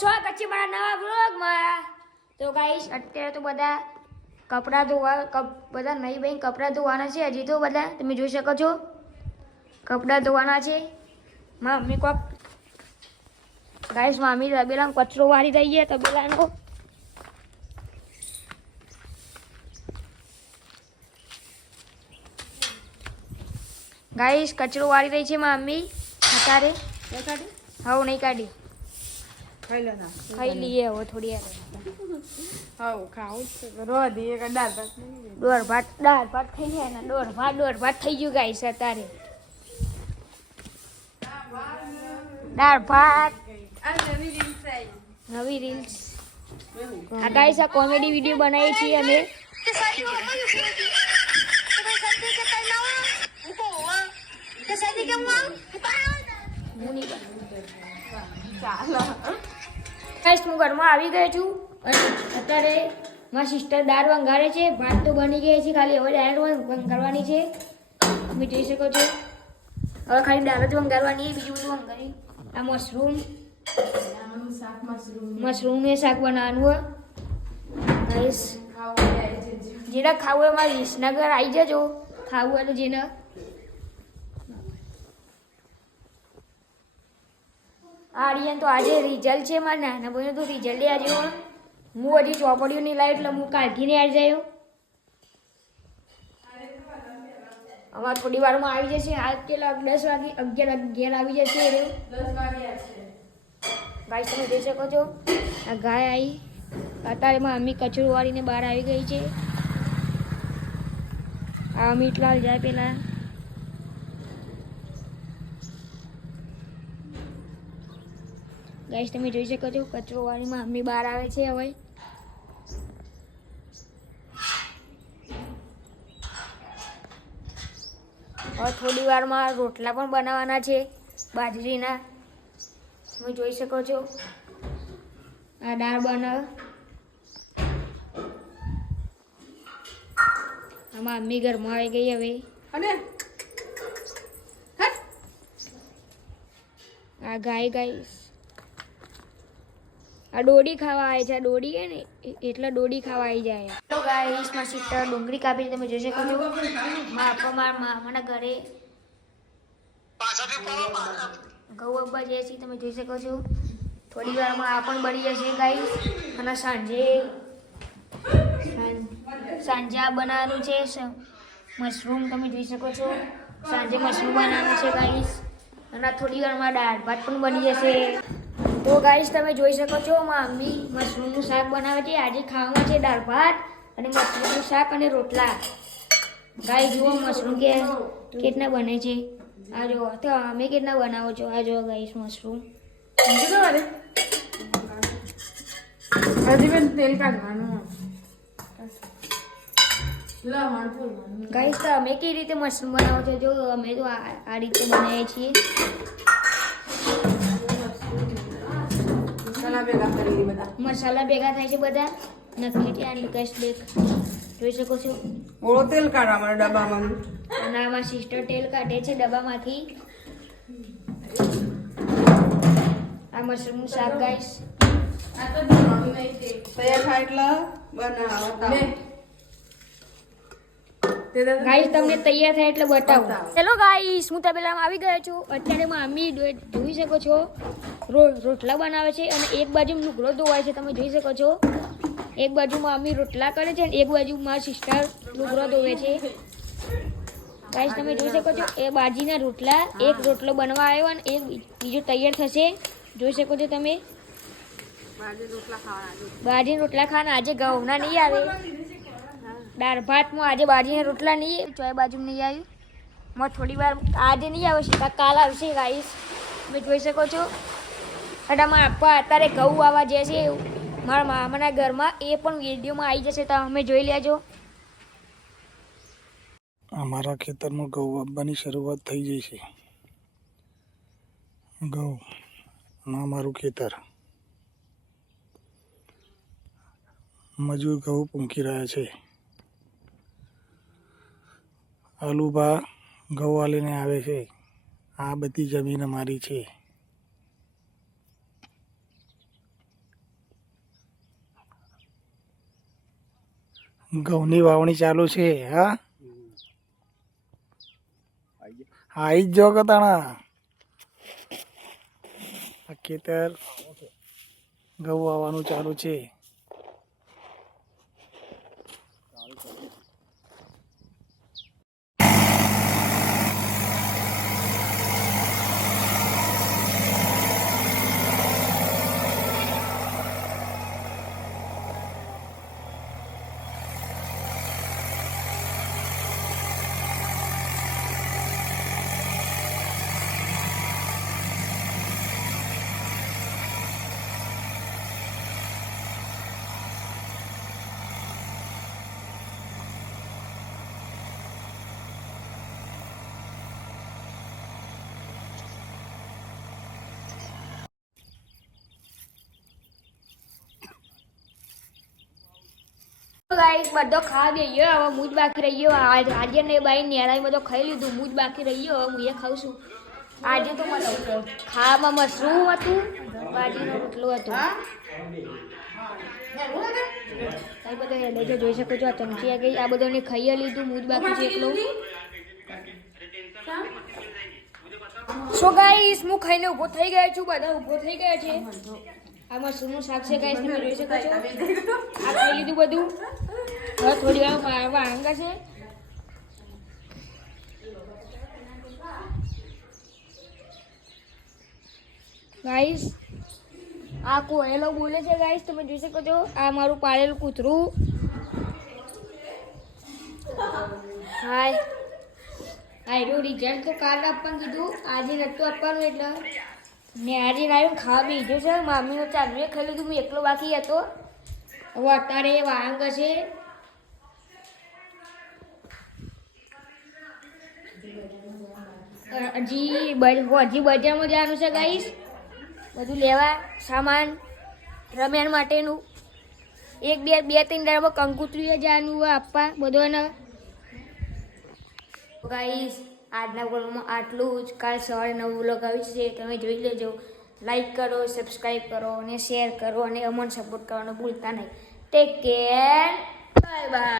સ્વાગત છે મારા નવા બ્લોગમાં। તો ગાઈસ અત્યારે તો બધા કપડાં ધોવા બધા નહીં બહેન કપડાં ધોવાના છે। હજી તો બધા તમે જોઈ શકો છો કપડાં ધોવાના છે। મમ્મી કોક ગાઈસ મમ્મી તબેલામાં કચરો વાળી રહી છે તબેલાનો। ગાઈસ કચરો વાળી રહી છે મમ્મી અત્યારે। હાવ નહીં કાઢી ખાઈ લઈએ હવે થોડી દાળ ભાત થઈ જાય ને દોઢ ભાત થઈ ગયું ગાઈસ અત્યારે। દાળ ભાત નવી રીલ્સ આ ગાઈસ આ કોમેડી વિડીયો બનાવી છીએ અમે। હું ઘરમાં આવી ગયો છું અને અત્યારે મારી સિસ્ટર દાળ વંગારે છે। ભાત તો બની ગઈ છે ખાલી હવે દાળ વંગારવાની છે તમે જોઈ શકો છો। હવે ખાલી દાળ જ વંગારવાની બીજું બધું વંગારી આ મશરૂમનું શાક બનાવવાનું હોય ગાઈસ। જેને ખાવું હોય મારે વિસનગર આવી જજો ખાવું હોય તો જેને। આર્યન તો આજે રિઝલ્ટ છે મારા નાના ભાઈનું તો રિઝલ્ટ આજે હું હજી ચોપડીઓ નહીં લાવ્યો એટલે હું કાઢીને આવી જાય। અમારે થોડી વારમાં આવી જશે આજ કેટલા 10 વાગે 11 આવી જશે। ગાય તમે જોઈ શકો છો આ ગાય આવી અત્યારેમાં અમ્મી કચરો વાળીને બહાર આવી ગઈ છે। આ અમિતલાલ જાય પેલા ગાઈસ તમે જોઈ શકો છો કચરો વાળીમાં અમ્મી બહાર આવે છે હવે। હવે થોડી વારમાં રોટલા પણ બનાવવાના છે બાજરીના તમે જોઈ શકો છો। આ દાળ બનાવ આમાં અમ્મી ઘરમાં આવી ગઈ હવે। આ ગાય ગાઈસ આ ડોડી ખાવા આવે છે। આ ડોડી હે ને એટલે ડોડી ખાવા આવી જાય। તો ગાઈસ માં સિસ્ટર ડુંગળી કાપી તમે જોઈ શકો છો મામાના ઘરે ઘઉં અબ્બા જે છે તમે જોઈ શકો છો। થોડી વારમાં આ પણ બળી જશે ગાઈસ અને સાંજે આ બનાવવાનું છે મશરૂમ તમે જોઈ શકો છો। સાંજે મશરૂમ બનાવવાનું છે ગાઈસ અને થોડી વારમાં દાળ ભાત પણ બની જશે। તો ગાઈસ તમે જોઈ શકો છો મમ્મી મશરૂમનું શાક બનાવે છે। આજે ખાવામાં છે દાળ ભાત અને મશરૂમનું શાક અને રોટલા। ગાય જુઓ મશરૂમ કેટલા બને છે આ જો તો અમે કેટલા બનાવો છો આ જો ગાઈસ મશરૂમ તેલ કાઢવાનું ગાઈસ તો અમે કઈ રીતે મશરૂમ બનાવો છો જો અમે તો આ રીતે બનાવીએ છીએ। મસાલા ભેગા થાય છે બધા નક્કી છે। આ લિકસ દેખ જોઈ શકો છો ઓળો તેલ કાઢવા મારા ડબ્બામાં અને આમાં સિસ્ટર તેલ કાઢે છે ડબ્બામાંથી। આ મશરૂમનું શાક ગાઈસ તૈયાર થાય એટલે બનાવતા ગાઈસ તમને તૈયાર થાય એટલે બતાવો। હેલો ગાઈસ હું તબેલામાં આવી ગયો છું। અત્યારે મમ્મી જોઈ શકો છો રોટલા બનાવે છે અને એક બાજુ લુગડો ધોવાય છે તમે જોઈ શકો છો। એક બાજુ મમ્મી રોટલા કરે છે અને એક બાજુ મારી સિસ્ટર લુગડો ધોવે છે ગાઈસ તમે જોઈ શકો છો। એ બાજીના રોટલા એક રોટલો બનવા આવ્યો અને એક બીજો તૈયાર થશે જોઈ શકો છો તમે। બાજીના રોટલા ખાવાના આજે ઘઉંના નહીં આવે દાળ ભાતમાં આજે બાજીના રોટલા નહીં ચોય બાજુ નહીં આવ્યું થોડી વાર આજે નહીં આવે સીધા કાલ આવશે ગાઈસ તમે જોઈ શકો છો। અડામાં આપવા અત્યારે ઘઉં આવવા જે છે મારા મામાના ઘરમાં એ પણ વિડીયોમાં આવી જશે તો અમે જોઈ લેજો। અમારા ખેતરમાં ઘઉં આવવાની શરૂઆત થઈ ગઈ છે। ઘઉં ના અમારું ખેતર મજૂર ઘઉં પૂંખી રહ્યા છે। અલુભા ઘઉં વાલીને આવે છે। આ બધી જમીન અમારી છે। ઘઉંની વાવણી ચાલુ છે. હા, આઈ જ જો કતાણા આ ખેતર ઘઉં વાવવાનું ચાલુ છે. ગાઈસ બધો ખાવા બે ગયો. હવે હું જ બાકી રહી ગયો. આજે ને બાઈ નેરાઈ બધો ખાઈ લીધું. હું જ બાકી રહી ગયો. હવે હું એ ખાઉં છું. આજે તો ખાવામાં મશરૂમ હતું, બાજરીનો રોટલો હતો. આ બધા લઈ જોઈ શકો છો. આ ચમચી આ ગઈ. આ બધાને ખાઈ લીધું. હું જ બાકી છે એકલો. સો ગાઈસ હું ખાઈને ઊભો થઈ ગયો છું. બધા ઊભો થઈ ગયા છે. આ મશરૂમનું શાક છે ગાઈસ, તમે જોઈ શકો છો. આ ખાઈ લીધું બધું. હવે થોડી વાર વાંગા છે. ગાઈસ આ કોયલો બોલે છે ગાઈસ, તમે જોઈ શકો છો. આ મારું પાળેલું કૂતરું. હાય આયરો રિઝલ્ટ તો કાલ આપવાનું કીધું, આજે નતું આપવાનું એટલે ને આજે લાવ્યું ખાવા બીજો છે. મમ્મીનો ચાંદલો ખાઈ લીધું. હું એકલો બાકી હતો. હવે અત્યારે વાંગ છે. હજી બજારમાં જવાનું છે ગાઈસ, બધું લેવા સામાન રમ્યાન માટેનું. બે ત્રણ દાડામાં કંકુતરીએ જવાનું હોય આપવા બધાને. ગાઈસ આજના વ્લોગમાં આટલું જ. કાલ સવારે 9 વ્લોગ આવી છે, તમે જોઈ લેજો. લાઈક કરો, સબસ્ક્રાઈબ કરો અને શેર કરો અને અમને સપોર્ટ કરવાનું ભૂલતા નહીં. Take care, bye bye.